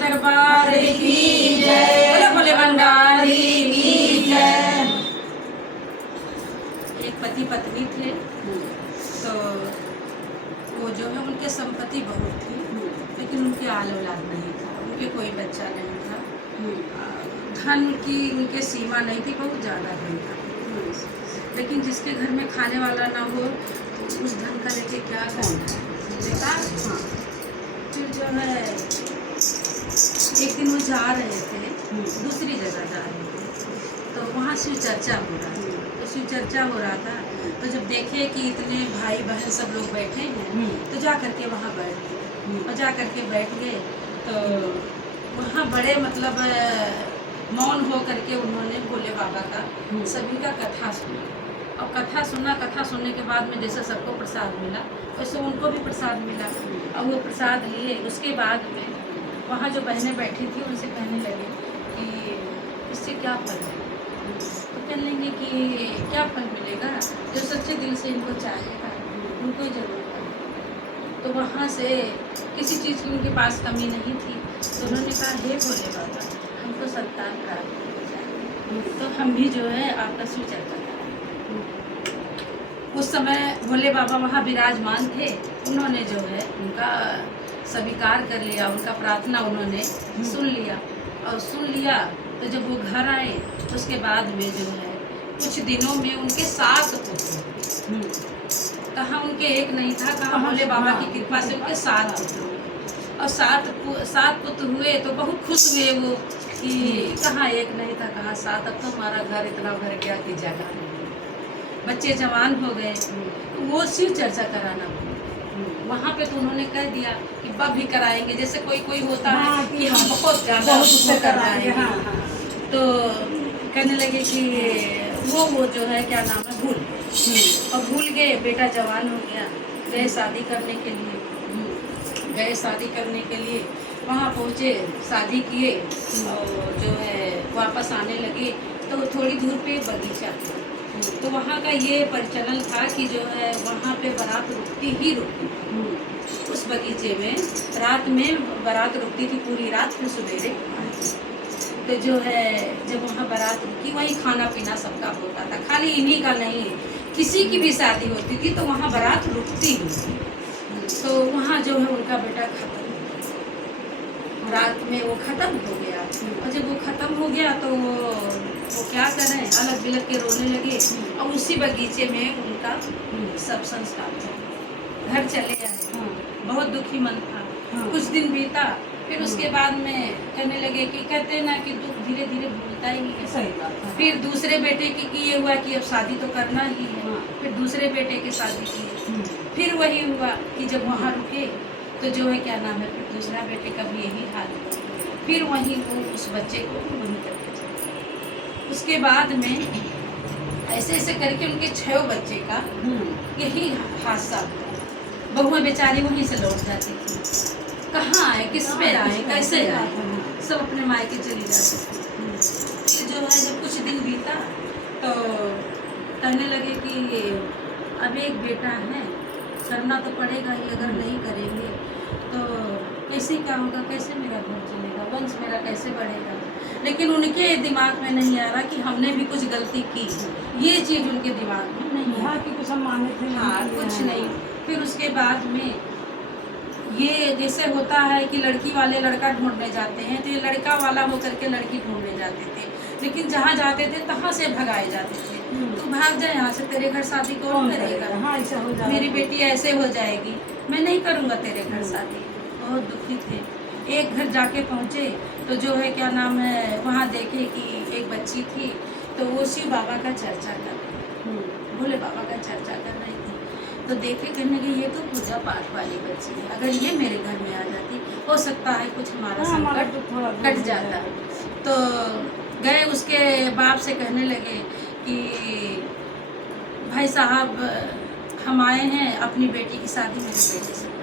दरबार की जय, बोले बोले भंडारी की जय। एक पति पत्नी थे, तो वो जो है उनके संपत्ति बहुत थी, लेकिन उनके आल औलाद नहीं था, उनके कोई बच्चा नहीं था। धन की उनके सीमा नहीं थी, बहुत ज़्यादा धन था, लेकिन जिसके घर में खाने वाला ना हो तो उस धन का लेके क्या करना बेकार। हाँ, फिर जो है एक दिन वो जा रहे थे, दूसरी जगह जा रहे थे, तो वहाँ शिव चर्चा हो रहा था। तो शिव चर्चा हो रहा था, तो जब देखे कि इतने भाई बहन सब लोग बैठे हैं, तो जा करके वहाँ बैठ गए। और जा करके बैठ गए तो वहाँ बड़े मतलब मौन हो करके उन्होंने भोले बाबा का सभी का कथा सुना। और कथा सुनने के बाद में जैसे सबको प्रसाद मिला, वैसे उनको भी प्रसाद मिला। और वो प्रसाद लिए, उसके बाद में वहाँ जो बहनें बैठी थी उनसे कहने लगे कि इससे क्या फल है। तो कहने लगे कि क्या फल मिलेगा, जो सच्चे दिल से इनको चाहेगा उनको ही जरूर है। तो वहाँ से किसी चीज़ की उनके पास कमी नहीं थी, तो उन्होंने कहा हे भोले बाबा, हमको संतान प्राप्त हो जाए, तो हम भी जो है आपका शिव चर्चा करें। उस समय भोले बाबा वहाँ विराजमान थे, उन्होंने जो है उनका स्वीकार कर लिया, उनका प्रार्थना उन्होंने सुन लिया। और सुन लिया तो जब वो घर आए, उसके बाद में जो है कुछ दिनों में उनके 7 पुत्र, कहाँ उनके एक नहीं था, कहाँ भोले बाबा की कृपा से उनके 7 पुत्र हुए। और 7 पुत्र हुए तो बहुत खुश हुए वो कि कहाँ एक नहीं था, कहाँ 7, अब तो हमारा घर इतना भर गया कि जगह नहीं। बच्चे जवान हो गए, तो वो शिव चर्चा कराना वहाँ पे तो उन्होंने कह दिया कि बब भी कराएंगे, जैसे कोई कोई होता है कि हम बहुत ज़्यादा उससे करवाएंगे। तो कहने लगे कि वो जो है क्या नाम है भूल, और भूल गए। बेटा जवान हो गया, गए शादी करने के लिए, वहाँ पहुँचे, शादी किए, और जो है वापस आने लगे तो थोड़ी दूर पे बगीचा, तो वहाँ का ये प्रचलन था कि जो है वहाँ पे बारात रुकती ही रुकती। उस बगीचे में रात में बारात रुकती थी पूरी रात, फिर सवेरे तो जो है जब वहाँ बारात रुकी, वहीं खाना पीना सबका होता था, खाली इन्हीं का नहीं, किसी की भी शादी होती थी तो वहाँ बारात रुकती ही। तो वहाँ जो है उनका बेटा खत्म, रात में वो ख़त्म हो गया। और जब वो ख़त्म हो गया तो वो क्या करें, अलग बिलग के रोने लगे। और उसी बगीचे में उनका सब संस्कार हो, घर चले आए, बहुत दुखी मन था। कुछ दिन बीता, फिर उसके बाद में कहने लगे कि कहते हैं ना कि दुख धीरे धीरे भूलता ही है। सही बात है। फिर दूसरे बेटे की ये हुआ कि अब शादी तो करना ही है, फिर दूसरे बेटे की शादी की। फिर वही हुआ कि जब वहाँ रुके तो जो है क्या नाम है, फिर दूसरा बेटे का भी यही हाल हुआ, फिर वहीं वो उस बच्चे को वहीं करके चले। उसके बाद में ऐसे ऐसे करके उनके 6 बच्चे का यही हादसा हुआ। बहुएं बेचारी वहीं से लौट जाती थी, कहाँ आए, किस पे आए, कैसे आए, सब अपने मायके चली जाती थी। फिर जो है जब कुछ दिन बीता तो कहने लगे कि अब एक बेटा है, करना तो पड़ेगा ही, अगर नहीं करेंगे तो कैसे क्या होगा, कैसे मेरा घर चलेगा, वंश मेरा कैसे बढ़ेगा। लेकिन उनके दिमाग में नहीं आ रहा कि हमने भी कुछ गलती की, ये चीज़ उनके दिमाग में नहीं है कि कुछ हम माने थे। हाँ, कुछ नहीं। फिर उसके बाद में ये जैसे होता है कि लड़की वाले लड़का ढूंढने जाते हैं, तो ये लड़का वाला होकर के लड़की ढूंढने जाते थे, लेकिन जहाँ जाते थे तहाँ से भगाए जाते थे। तू भाग जा यहाँ से, तेरे घर शादी कौन करेगा, हाँ, ऐसा हो जाएगा, मेरी बेटी ऐसे हो जाएगी, मैं नहीं करूँगा तेरे घर शादी। बहुत दुखी थे। एक घर जाके पहुँचे तो जो है क्या नाम है, वहाँ देखे कि एक बच्ची थी, तो वो शिव बाबा का चर्चा कर रही, भोले बाबा का चर्चा कर रही थी। तो देखे, कहने की ये तो पूजा पाठ वाली बच्ची है, अगर ये मेरे घर में आ जाती हो सकता है कुछ हमारा संकट कट जाता। तो गए उसके बाप से, कहने लगे कि भाई साहब हम आए हैं अपनी बेटी की शादी मेरे बेटे से।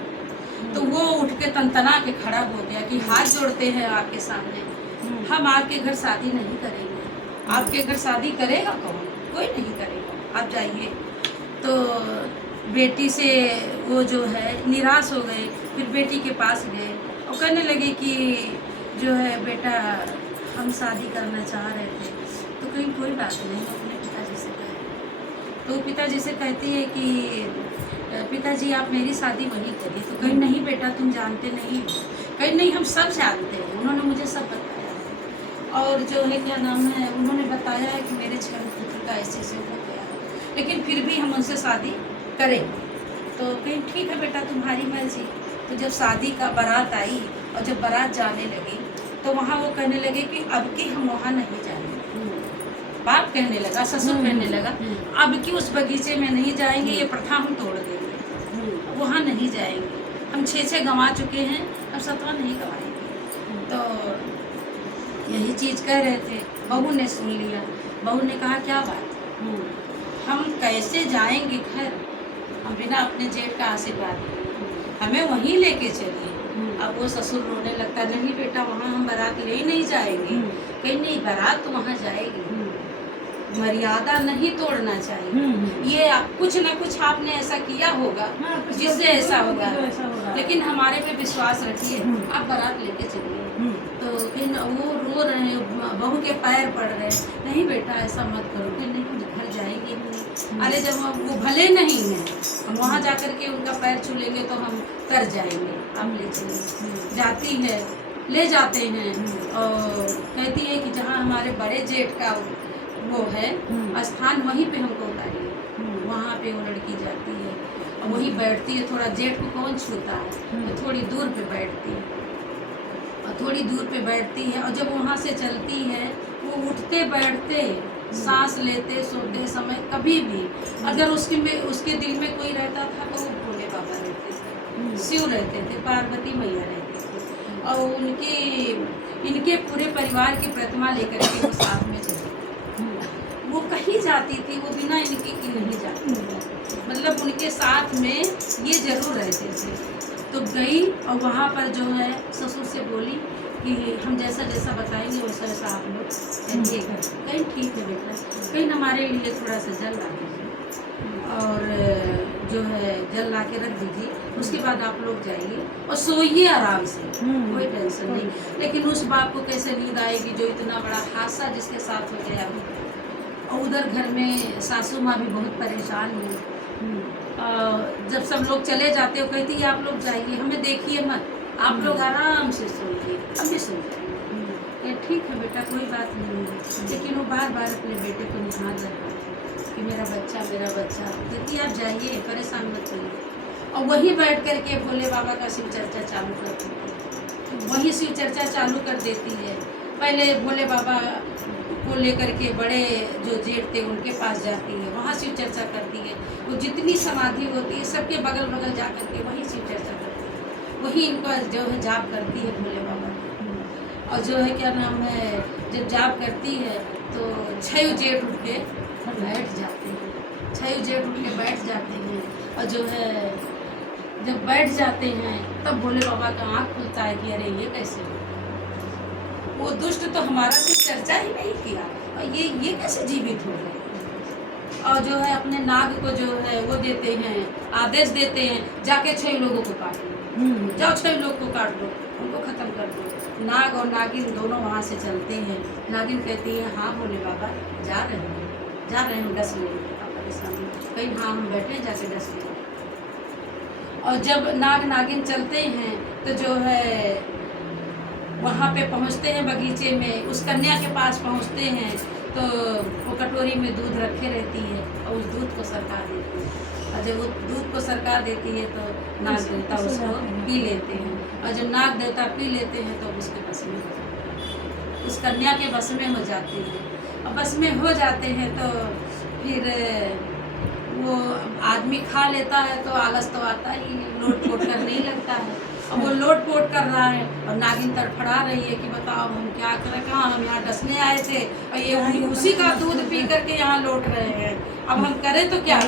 तो वो उठ के तनतना के खड़ा हो गया कि हाथ जोड़ते हैं आपके सामने, हम आपके घर शादी नहीं करेंगे, आपके घर शादी करेगा कौन, कोई नहीं करेगा, आप जाइए। तो बेटी से वो जो है निराश हो गए, फिर बेटी के पास गए और कहने लगे कि जो है बेटा हम शादी करना चाह रहे थे, तो कहीं कोई बात नहीं, अपने पिताजी से कहे। तो पिताजी से कहती है कि पिताजी आप मेरी शादी वहीं करिए। तो कहीं नहीं बेटा तुम जानते नहीं हो। कहीं नहीं हम सब जानते हैं, उन्होंने मुझे सब बताया है। और जो है क्या नाम है, उन्होंने बताया है कि मेरे 6 पुत्र का ऐसे से हो गया है, लेकिन फिर भी हम उनसे शादी करेंगे। तो कहीं ठीक है बेटा तुम्हारी मर्जी। तो जब शादी का बारात आई और जब बारात जाने लगी तो वहाँ वो कहने लगे कि अब की हम वहाँ नहीं जाएंगे। बाप कहने लगा, ससुर कहने लगा अब की उस बगीचे में नहीं जाएंगे, ये प्रथा हम तोड़ देंगे, वहाँ नहीं जाएंगे। हम 6 गंवा चुके हैं, अब 7वां नहीं गंवाएंगे। तो यही चीज़ कह रहे थे। बहू ने सुन लिया। बहू ने कहा क्या बात, हम कैसे जाएंगे घर, हम बिना अपने जेठ का आशीर्वाद लिए, हमें वहीं लेके चलिए। अब वो ससुर रोने लगता, नहीं बेटा वहाँ हम बारात ले ही नहीं जाएंगे। कहीं नहीं, बारात तो वहाँ जाएगी, मर्यादा नहीं तोड़ना चाहिए। ये कुछ न कुछ आपने ऐसा किया होगा जिससे ऐसा होगा, लेकिन हमारे पे विश्वास रखिए, आप बारात लेके चलिए। तो फिर वो रो रहे हैं, बहू के पैर पड़ रहे हैं, नहीं बेटा ऐसा मत करो। कि नहीं हम घर जाएंगे ही नहीं। अरे जब वो भले नहीं हैं, हम वहाँ जा कर के उनका पैर छू लेंगे तो हम कर जाएंगे, आप ले चलिए। जाती है, ले जाते हैं और कहती है कि जहाँ हमारे बड़े जेठ का वो है स्थान, वहीं पे हमको उतारिए। वहाँ पे वो लड़की जाती है और वहीं बैठती है। थोड़ा जेठ को कौन छूता है, तो थोड़ी दूर पे बैठती है और थोड़ी दूर पे बैठती है। और जब वहाँ से चलती है, वो उठते बैठते सांस लेते सोते समय कभी भी अगर उसके दिल में कोई रहता था तो वो भोले बाबा रहते थे, शिव रहते थे, पार्वती मैया रहते थे। और इनके पूरे परिवार की प्रतिमा लेकर के वो साथ में चलती। वो कहीं जाती थी, वो बिना इनके की नहीं जाती, मतलब उनके साथ में ये जरूर रहते थे। तो गई और वहाँ पर जो है ससुर से बोली कि हम जैसा जैसा बताएंगे वैसा वैसा आप लोग करिएगा। कहीं ठीक है बेटा, कहीं हमारे लिए थोड़ा सा जल ला दीजिए और जो है जल ला के रख दीजिए, उसके बाद आप लोग जाइए और सोइए आराम से, कोई टेंशन नहीं। लेकिन उस बाप को कैसे नींद आएगी जो इतना बड़ा हादसा जिसके साथ हो गया। और उधर घर में सासू माँ भी बहुत परेशान हुई। जब सब लोग चले जाते हो कहती है आप लोग जाइए, हमें देखिए मत, आप लोग आराम से सोइए, हम भी सो जाएंगे। ठीक है बेटा कोई बात नहीं है। लेकिन वो बार बार अपने बेटे को निहार रहा कि मेरा बच्चा मेरा बच्चा। कहती आप जाइए, परेशान मत होइए। और वहीं बैठ कर के भोले बाबा का शिव चर्चा चालू कर देती है। वहीं शिव चर्चा चालू कर देती है। पहले भोले बाबा को लेकर के बड़े जो जेठ थे उनके पास जाती है, वहाँ शिव चर्चा करती है। वो जितनी समाधि होती है सबके बगल बगल जा कर के वहीं शिव चर्चा करती है, वहीं इनको जो है जाप करती है भोले बाबा की। और जो है क्या नाम है, जब जाप करती है तो 6 जेठ उठ के बैठ जाते हैं। 6 जेठ उठ के बैठ जाते हैं और जो है जब बैठ जाते हैं तब भोले बाबा का आँख खुलता है कि अरे ये कैसे हो, वो दुष्ट तो हमारा सिर्फ चर्चा ही नहीं किया और ये कैसे जीवित हो गए। और जो है अपने नाग को जो है वो देते हैं, आदेश देते हैं जाके 6 लोगों को काट लो, जाओ 6 लोग को काट लो, उनको खत्म कर दो। नाग और नागिन दोनों वहाँ से चलते हैं। नागिन कहती है हाँ भोले बाबा जा रहे हैं 10 लोगों के सामने। कहीं हाँ हम बैठे जाके 10 लोग। और जब नाग नागिन चलते हैं तो जो है वहाँ पे पहुँचते हैं बगीचे में, उस कन्या के पास पहुँचते हैं तो वो कटोरी में दूध रखे रहती है और उस दूध को सरकार देती है। और जब वो दूध को सरकार देती है तो नाग देवता उसको पी लेते हैं। और जब नाग देवता पी लेते हैं तो उसके बस में हो जाते हैं, उस कन्या के बस में हो जाती है। और बस में हो जाते हैं तो फिर वो आदमी खा लेता है तो आलस तो आता ही, लोट पोट करने ही लगता है। और वो लोट पोट कर रहा है और नागिन तड़फड़ा रही है कि बताओ हम क्या करें, कहाँ हम यहाँ डसने आए थे और ये उसी का दूध पी करके यहाँ लौट रहे हैं, अब हम करें तो क्या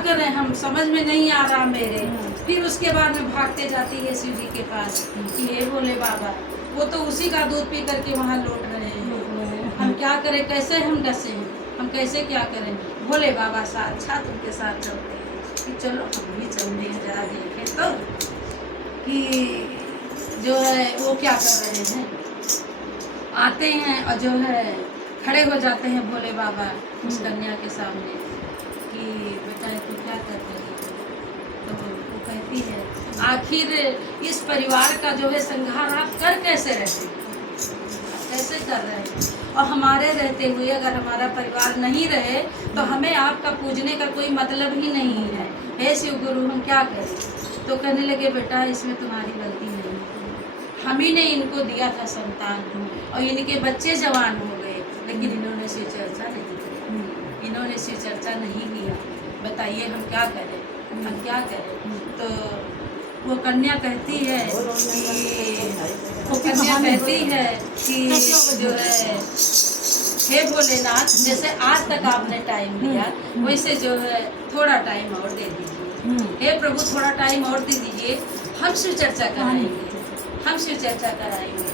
करें हम समझ में नहीं आ रहा मेरे। फिर उसके बाद में भागते जाती है शिव जी के पास कि हे भोले बाबा वो तो उसी का दूध पी करके वहाँ लौट रहे हैं, हम क्या करें, कैसे हम डसे हैं, हम कैसे क्या करें। भोले बाबा साक्षात उनके साथ चलते हैं कि चलो हम भी चलते हैं, जरा देखें तो कि जो है वो क्या कर रहे हैं, आते हैं और जो है खड़े हो जाते हैं भोले बाबा उस कन्या के सामने कि बेटा तू क्या कर रही है। तो वो कहती है आखिर इस परिवार का जो है संहार आप कर कैसे रहे, कैसे कर रहे हैं, और हमारे रहते हुए अगर हमारा परिवार नहीं रहे तो हमें आपका पूजने का कोई मतलब ही नहीं है, हे शिव गुरु हम क्या करें। तो कहने लगे बेटा इसमें तुम्हारी गलती नहीं, हम ही ने इनको दिया था संतान और इनके बच्चे जवान हो गए, लेकिन इन्होंने शिव चर्चा नहीं की, इन्होंने शिव चर्चा नहीं किया, बताइए हम क्या करें, हम क्या करें। तो वो कन्या कहती है कि जो है हे भोलेनाथ जैसे आज तक आपने टाइम दिया वैसे जो है थोड़ा टाइम और दे दीजिए, हे प्रभु थोड़ा टाइम और दे दीजिए, हम शिव चर्चा कराएंगे, हम शिव चर्चा कराएंगे।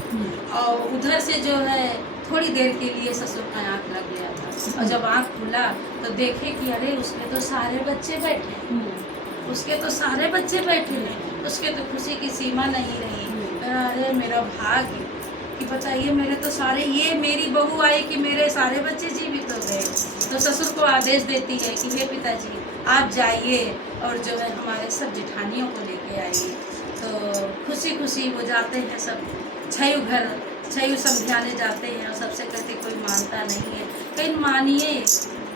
और उधर से जो है थोड़ी देर के लिए ससुर का आँख लग गया था और जब आँख खुला तो देखे कि अरे उसके तो सारे बच्चे बैठे, उसके तो सारे बच्चे बैठे हैं, उसके तो खुशी की सीमा नहीं रही। अरे मेरा भाग्य कि बताइए मेरे तो सारे, ये मेरी बहू आई कि मेरे सारे बच्चे जीवित हो गए। तो ससुर को आदेश देती है कि हे पिताजी आप जाइए और जो है हमारे सब जेठानियों को लेके आइए। तो खुशी खुशी वो जाते हैं सब, छयू समझाने जाते हैं और सबसे कहते कोई मानता नहीं है, कहीं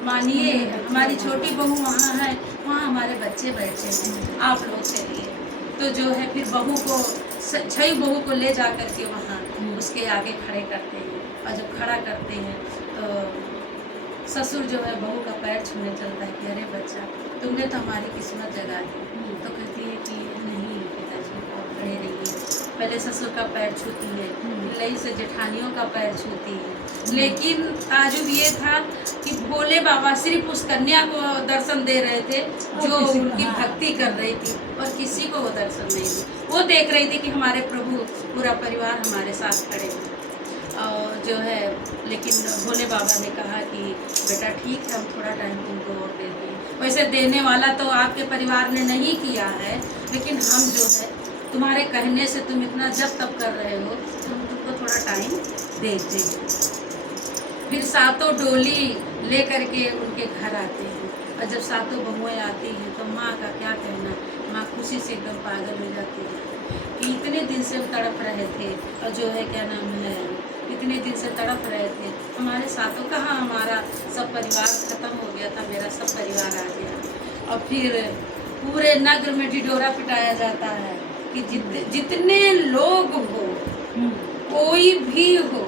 मानिए हमारी छोटी बहू वहाँ है, वहाँ हमारे बच्चे बैठे हैं, आप लोग चलिए। तो जो है फिर बहू को, छयू बहू को ले जा कर के वहाँ उसके आगे खड़े करते हैं और जब खड़ा करते हैं तो ससुर जो है बहू का पैर छूने चलता है कि अरे बच्चा तुमने तो हमारी किस्मत जगा दी। तो कहती है कि नहीं पिताजी आप खड़े रहिए, पहले ससुर का पैर छूती है, लई से जेठानियों का पैर छूती है। लेकिन ताजुब ये था कि भोले बाबा सिर्फ उस कन्या को दर्शन दे रहे थे जो उनकी भक्ति कर रही थी और किसी को वो दर्शन नहीं दी। वो देख रही थी कि हमारे प्रभु पूरा परिवार हमारे साथ खड़े हैं और जो है, लेकिन भोले बाबा ने कहा कि बेटा ठीक है हम थोड़ा टाइम तुमको और दे दें। वैसे देने वाला तो आपके परिवार ने नहीं किया है, लेकिन हम जो है तुम्हारे कहने से तुम इतना जब तब कर रहे हो तो हम तुमको थोड़ा टाइम दे दें। फिर सातों डोली ले करके उनके घर आते हैं और जब सातों बहुएं आती हैं तो माँ का क्या कहना, माँ खुशी से एकदम पागल हो जाती है कि इतने दिन से तड़प रहे थे और जो है क्या नाम है, इतने दिन से तड़प रहे थे, हमारे साथों कहाँ, हमारा सब परिवार ख़त्म हो गया था, मेरा सब परिवार आ गया। और फिर पूरे नगर में ढिढोरा पिटाया जाता है कि जितने लोग हो, कोई भी हो,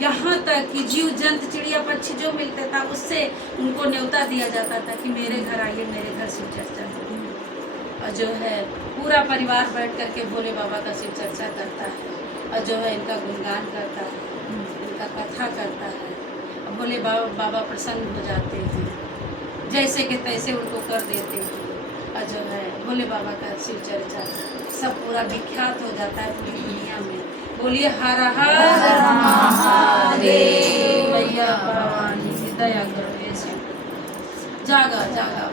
यहाँ तक कि जीव जंतु चिड़िया पक्षी जो मिलता था उससे उनको न्योता दिया जाता था कि मेरे घर आइए, मेरे घर शिव चर्चा हो। और जो है पूरा परिवार बैठ करके भोले बाबा का शिव चर्चा करता है और जो है इनका गुणगान करता है, इनका कथा करता है और भोले बाबा प्रसन्न हो जाते हैं, जैसे कि तैसे उनको कर देते हैं और जो है भोले बाबा का शिव चर्चा सब पूरा विख्यात हो जाता है पूरी दुनिया में। बोलिए हर हर महादेव, मैया भवानी दया करो, जागा जागा।